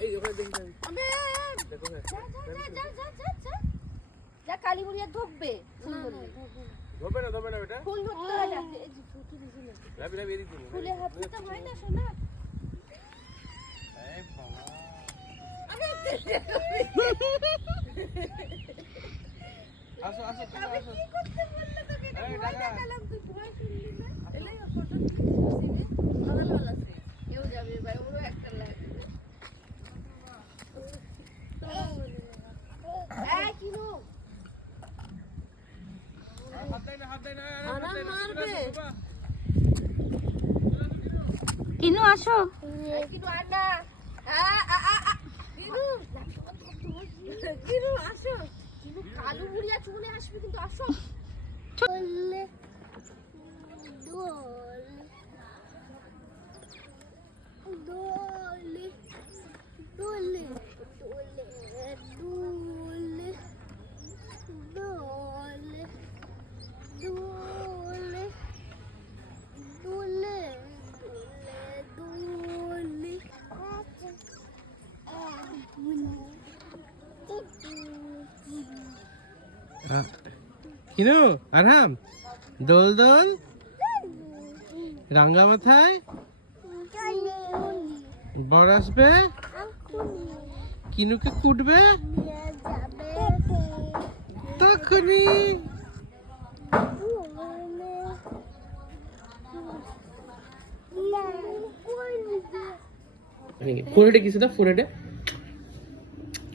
এই ওখানে দেখি আমি দেখো যা কালীপুরিয়া ঢুকবে ধরবে না বেটা ফুল ধরতে হয় না এই যে ফুল দিছি না রাবি এদিক দিন ফুলে হাত দিতে হয় না সোনা এই বাবা আমি আসো কি করতে বললে তোকে এটা ভয় দেখালাম তুই ভয় শুনলি না এলাই ফটো ভালো আছে কেউ যাবে ভাই ওরও একটা লাগবে এই কিনু হাত দেয় না আরাম মারবে কিনু আসো এই কিনু আন্ডা কিনু কিনু আসো কিনু কালু বুড়িয়া চলে আসবে কিন্তু আসো দোলে দোলে দোলে দোলে দোলে দোলে দোলে দোলে দোলে কিনু আরাম দোল দোল রাঙ্গা মাথায় বড় আসবে কিনুকে কুটবে তখনই ফোরেটে কিছু দাও ফোরেটে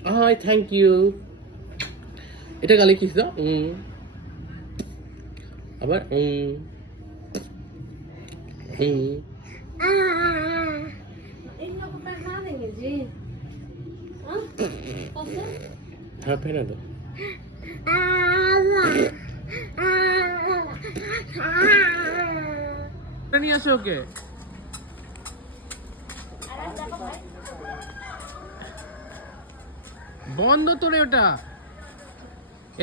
হাই থ্যাংক ইউ এটা গালে কিছু দাও আবার হ্যাঁ ফেনা দাও নিয়ে আসো ওকে বন্ধ তোরে ওটা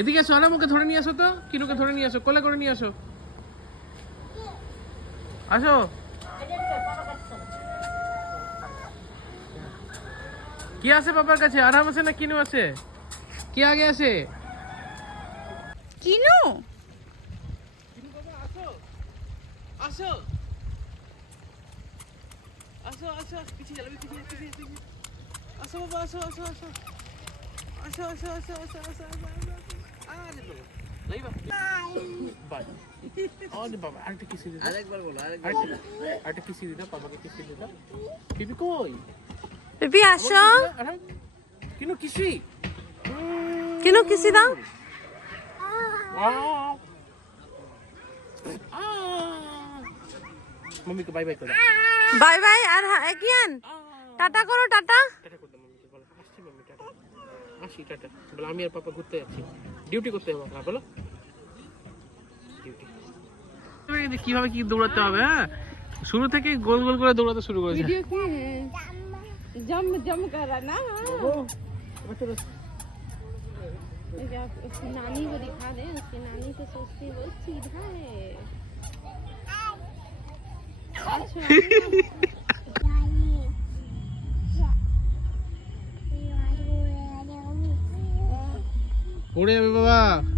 এদিকে আসো আরাম ওকে ধরে নিয়ে আসো তো কিনুকে ধরে নিয়ে আসো কোলে করে নিয়ে আসো আসো কি আছে বাবার কাছে আরাম আছে না কিনু আছে কি আগে আছে কিনু আসো আসো আসো পিছিয়ে যাবে পিছিয়ে আসো বাবা আসো আসো আসো আসো আসো আসো আসো আসো আরে বাবা লাইবা বাই আরে বাবা আরেকটা কিসি দিদা আরেকবার বলো আরেকটা কিসি দিদা বাবাকে কিসি দিদা পিপি কই বেবি আসো কিনু কিসি কিনু কিসি দাও मम्मी को बाय बाय करो বাই বাই আর এগিয়ান টাটা করো টাটা টাটা করতে মম্মিকে বলো আসছি মম্মি টাটা আসি টাটা বলো আমি আর পাপা ঘুরতে যাচ্ছি ডিউটি করতে হবে না বলো ডিউটি কিভাবে কি দৌড়াতে হবে হ্যাঁ শুরু থেকে গোল গোল করে দৌড়াতে শুরু করেছে वीडियो की है जम जम कर रहा ना उसकी नानी को दिखा दे उसकी नानी तो सोचती है बहुत सीधा है अच्छा उड़े बाबा